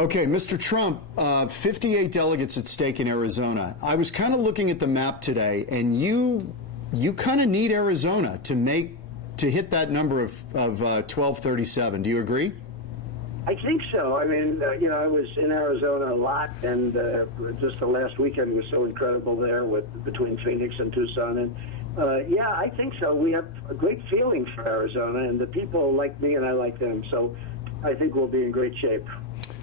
Okay, Mr. Trump, 58 delegates at stake in Arizona. I was kind of looking at the map today, and you kind of need Arizona to hit that number of 1237. Do you agree? I think so. I mean, I was in Arizona a lot, and just the last weekend was so incredible there between Phoenix and Tucson. And yeah, I think so. We have a great feeling for Arizona, and the people like me and I like them. So I think we'll be in great shape.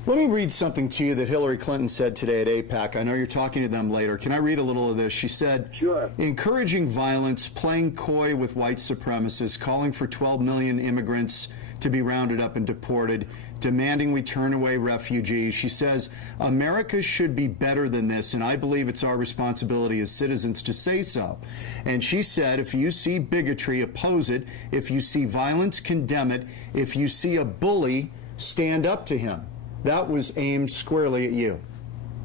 Let me read something to you that Hillary Clinton said today at AIPAC. I know you're talking to them later. Can I read a little of this? She said, sure. Encouraging violence, playing coy with white supremacists, calling for 12 million immigrants to be rounded up and deported, demanding we turn away refugees. She says, America should be better than this, and I believe it's our responsibility as citizens to say so. And she said, if you see bigotry, oppose it. If you see violence, condemn it. If you see a bully, stand up to him. That was aimed squarely at you.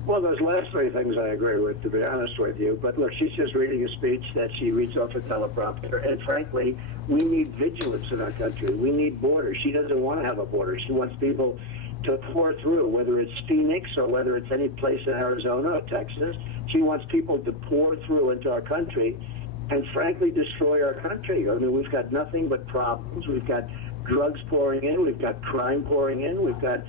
Well, those last three things I agree with, to be honest with you. But look, she's just reading a speech that she reads off a teleprompter. And frankly, we need vigilance in our country. We need borders. She doesn't want to have a border. She wants people to pour through, whether it's Phoenix or whether it's any place in Arizona or Texas. She wants people to pour through into our country and frankly destroy our country. I mean, we've got nothing but problems. We've got drugs pouring in. We've got crime pouring in. We've got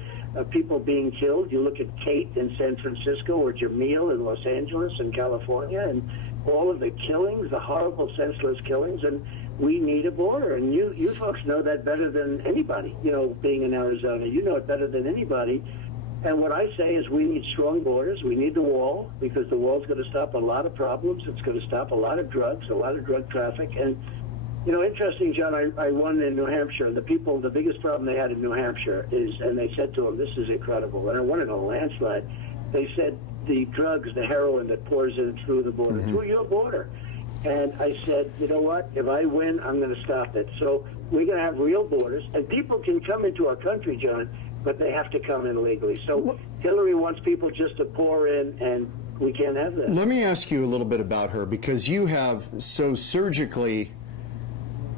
people being killed. You look at Kate in San Francisco or Jamil in Los Angeles and California, and all of the killings, the horrible, senseless killings, and we need a border. And you folks know that better than anybody, being in Arizona. You know it better than anybody. And what I say is we need strong borders. We need the wall, because the wall's going to stop a lot of problems. It's going to stop a lot of drugs, a lot of drug traffic. And interesting, John, I won in New Hampshire. The biggest problem they had in New Hampshire is, and they said to them, this is incredible, and I won in a landslide. They said the drugs, the heroin that pours in through the border, through your border. And I said, you know what, if I win, I'm going to stop it. So we're going to have real borders, and people can come into our country, John, but they have to come in legally. So Hillary wants people just to pour in, and we can't have that. Let me ask you a little bit about her, because you have so surgically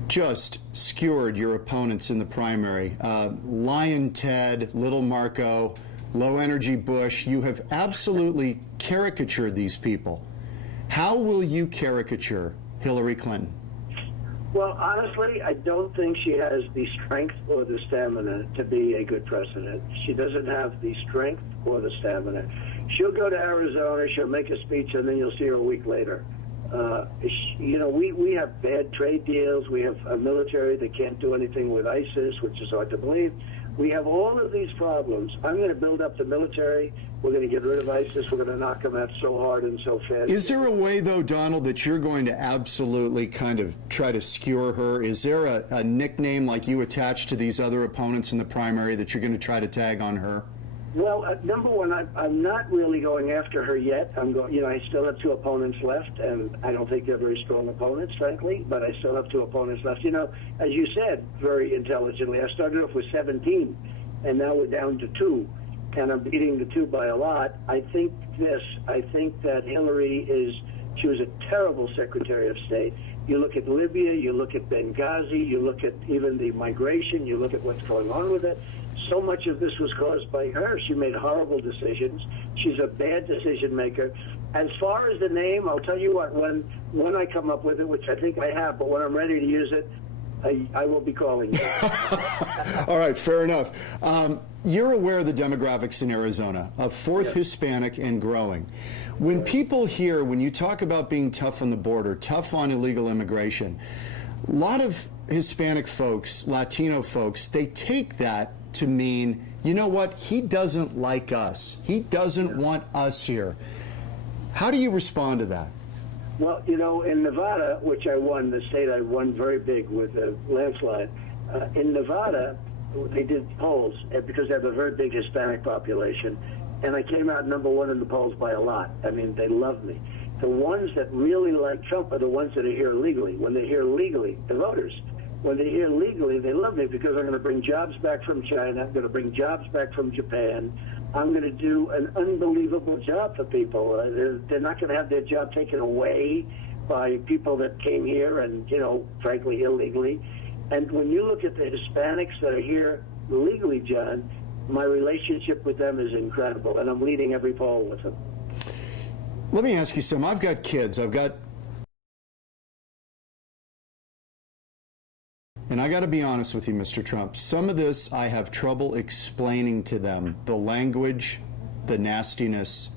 just skewered your opponents in the primary. Lion Ted, Little Marco, Low Energy Bush, you have absolutely caricatured these people. How will you caricature Hillary Clinton? Well, honestly, I don't think she has the strength or the stamina to be a good president. She doesn't have the strength or the stamina. She'll go to Arizona, she'll make a speech, and then you'll see her a week later. We have bad trade deals. We have a military that can't do anything with ISIS, which is hard to believe. We have all of these problems. I'm going to build up the military. We're going to get rid of ISIS. We're going to knock them out so hard and so fast. Is there a way, though, Donald, that you're going to absolutely kind of try to skewer her? Is there a nickname like you attach to these other opponents in the primary that you're going to try to tag on her? Well, number one, I'm not really going after her yet. I still have two opponents left, and I don't think they're very strong opponents, frankly, but I still have two opponents left. As you said very intelligently, I started off with 17, and now we're down to 2, and I'm beating the 2 by a lot. I think that Hillary she was a terrible Secretary of State. You look at Libya, you look at Benghazi, you look at even the migration, you look at what's going on with it. So much of this was caused by her. She made horrible decisions. She's a bad decision maker. As far as the name, I'll tell you what, when I come up with it, which I think I have, but when I'm ready to use it, I will be calling you. All right, fair enough. You're aware of the demographics in Arizona, a fourth Hispanic and growing. When people hear, when you talk about being tough on the border, tough on illegal immigration, a lot of Hispanic folks, Latino folks, they take that to mean, you know what, he doesn't like us. He doesn't want us here. How do you respond to that? Well, in Nevada, which I won, the state I won very big with a landslide, in Nevada, they did polls because they have a very big Hispanic population, and I came out number 1 in the polls by a lot. I mean, they love me. The ones that really like Trump are the ones that are here legally. When they're here legally, the voters. When they're here legally, they love me because I'm going to bring jobs back from China. I'm going to bring jobs back from Japan. I'm going to do an unbelievable job for people. They're not going to have their job taken away by people that came here and, frankly, illegally. And when you look at the Hispanics that are here legally, John, my relationship with them is incredible, and I'm leading every poll with them. Let me ask you something. I've got kids. And I got to be honest with you, Mr. Trump. Some of this I have trouble explaining to them. The language, the nastiness.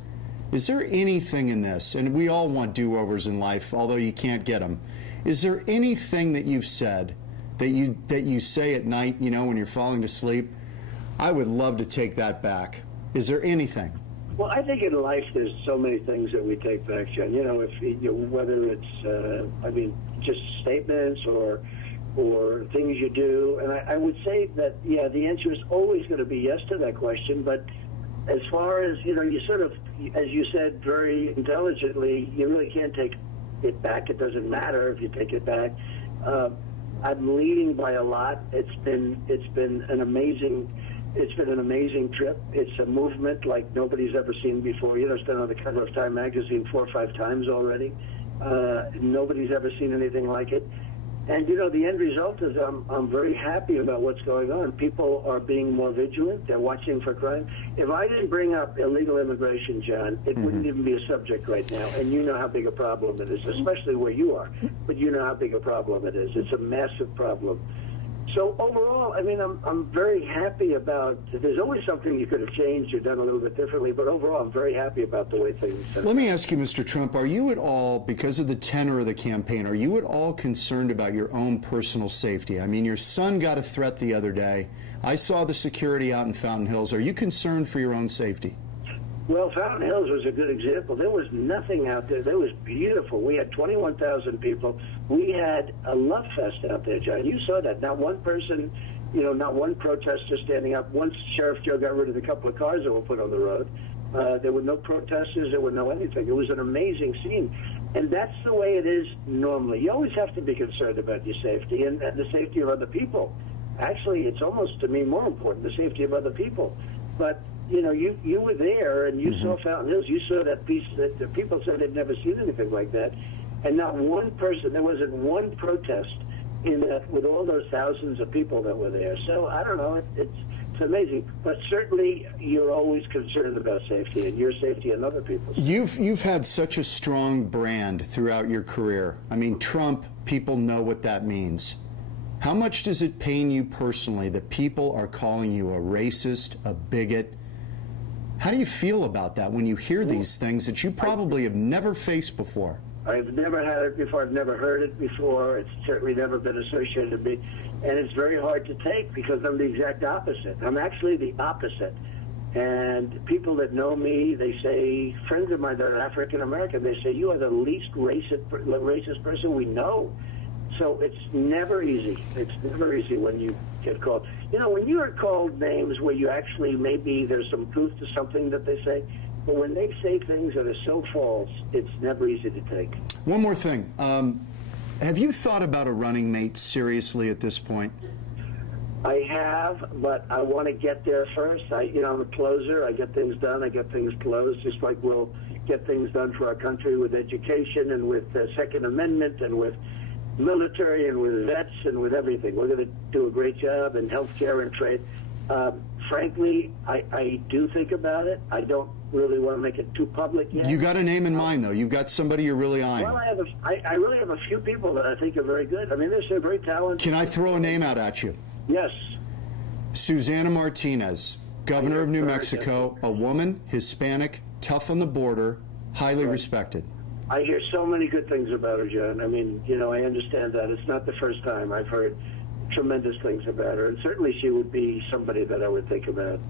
Is there anything in this, and we all want do-overs in life, although you can't get them. Is there anything that you've said that you say at night, you know, when you're falling to sleep? I would love to take that back. Is there anything? Well, I think in life there's so many things that we take back, John. You know, whether it's, just statements or things you do. And I would say that, yeah, the answer is always going to be yes to that question. But as far as, you know, you sort of, as you said very intelligently, you really can't take it back. It doesn't matter if you take it back. I'm leading by a lot. It's been an amazing trip. It's a movement like nobody's ever seen before. You know, it's been on the cover of Time magazine 4 or 5 times already. Nobody's ever seen anything like it. And, you know, the end result is I'm very happy about what's going on. People are being more vigilant. They're watching for crime. If I didn't bring up illegal immigration, John, it wouldn't even be a subject right now. And you know how big a problem it is, especially where you are. But you know how big a problem it is. It's a massive problem. So overall, I mean, I'm very happy about, there's always something you could have changed or done a little bit differently, but overall I'm very happy about the way things are. Let me ask you, Mr. Trump, are you at all, because of the tenor of the campaign, are you at all concerned about your own personal safety? I mean, your son got a threat the other day. I saw the security out in Fountain Hills. Are you concerned for your own safety? Well, Fountain Hills was a good example. There was nothing out there. That was beautiful. We had 21,000 people. We had a love fest out there, John. You saw that. Not one person, you know, not one protester standing up. Once Sheriff Joe got rid of a couple of cars that were put on the road, there were no protesters. There were no anything. It was an amazing scene. And that's the way it is normally. You always have to be concerned about your safety and the safety of other people. Actually, it's almost, to me, more important, the safety of other people. But you know, you were there and you saw Fountain Hills. You saw that piece that the people said they'd never seen anything like that. And not one person, there wasn't one protest in that with all those thousands of people that were there. So I don't know, it's amazing. But certainly you're always concerned about safety and your safety and other people's. You've had such a strong brand throughout your career. I mean, Trump, people know what that means. How much does it pain you personally that people are calling you a racist, a bigot? How do you feel about that when you hear these things that you probably have never faced before? I've never had it before. I've never heard it before. It's certainly never been associated with me. And it's very hard to take because I'm the exact opposite. I'm actually the opposite. And people that know me, they say, friends of mine that are African American, they say, you are the least racist person we know. So it's never easy. It's never easy when you get called. You know, when you are called names where you actually maybe there's some truth to something that they say, but when they say things that are so false, it's never easy to take. One more thing. Have you thought about a running mate seriously at this point? I have, but I want to get there first. I'm a closer. I get things done. I get things closed, just like we'll get things done for our country with education and with the Second Amendment and with military and with vets and with everything. We're going to do a great job in healthcare and trade. Frankly, I do think about it. I don't really want to make it too public yet. You got a name in mind, though. You've got somebody you're really eyeing. Well, I really have a few people that I think are very good. I mean, they're very talented. Can I throw a name out at you? Yes. Susana Martinez, governor of New Mexico, a woman, Hispanic, tough on the border, highly respected. I hear so many good things about her, John. I mean, you know, I understand that. It's not the first time I've heard tremendous things about her. And certainly she would be somebody that I would think about.